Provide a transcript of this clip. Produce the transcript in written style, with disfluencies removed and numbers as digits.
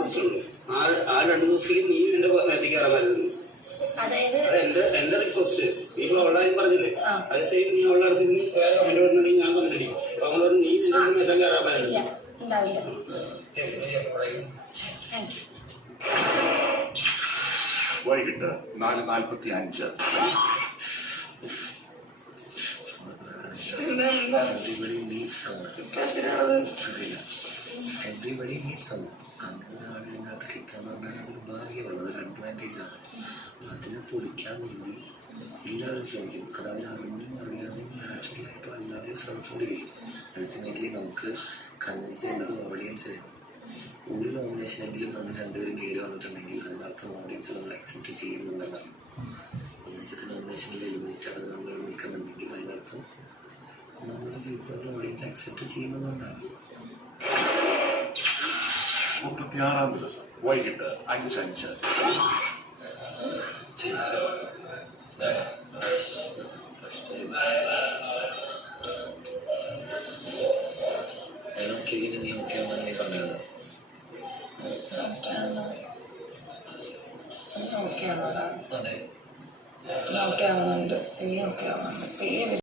ദിവസമുണ്ട്. ആ 2 ദിവസത്തേക്ക് നീ എന്റെ കാര്യത്തിൽ കയറാൻ പറ്റുന്നു. അതായത് എന്റെ റിക്വസ്റ്റ് നീ ഇപ്പോൾ അവളുടെ കാര്യം പറഞ്ഞില്ലേ, അതേ സെയിം നീ അവളുടെ അടുത്ത് നീ വേറെ കമന്റ് വരുന്നുണ്ടെങ്കിൽ ഞാൻ കമന്റ് അടിക്കും. അപ്പൊ അവളോട് നീ എല്ലാം കയറാൻ പറ്റില്ല. വൈകിട്ട് 4:45. Everybody needs summer. അങ്ങനെ ആളിനകത്ത് കിട്ടാന്ന് പറഞ്ഞാൽ അതൊരു ഭാഗ്യമാണ്, അതൊരു അഡ്വാൻറ്റേജാണ്. അതിനെ പൊളിക്കാൻ വേണ്ടി എല്ലാവരും ശ്രമിക്കും. അത് അവർ അറിഞ്ഞും അറിയാതെയും നാച്ചുറലായിട്ടും അല്ലാതെയും ശ്രമിച്ചുകൊണ്ടിരിക്കും. അൾട്ടിമേറ്റ്ലി നമുക്ക് കൺവിൻസ് ചെയ്യേണ്ടത് ഓഡിയൻസിനെയാണ്. ഒരു നോമിനേഷനെങ്കിലും നമ്മൾ രണ്ടുപേരും കയറി വന്നിട്ടുണ്ടെങ്കിൽ അതിനർത്ഥം ഓഡിയൻസ് നമ്മൾ അക്സെപ്റ്റ് ചെയ്യുന്നുണ്ടെന്നാണ്. ഒന്നിച്ചത്തെ നോമിനേഷനിൽ എലിമിനേറ്റ് അത് നമ്മൾ നിൽക്കുന്നുണ്ടെങ്കിൽ അതിനർത്ഥം നമ്മുടെ വ്യൂ പോയിന്റ് ഓഡിയൻസ് അക്സെപ്റ്റ് ചെയ്യുന്നതുകൊണ്ടാണ്. 36-ാം ദിവസം വൈകിട്ട് 5:05. നീ ഓക്കെ ആണെന്നാണ് നീ പറഞ്ഞത്. ഓക്കെ ആവുന്നുണ്ട്. അതെ, ഓക്കെ ആവുന്നുണ്ട്.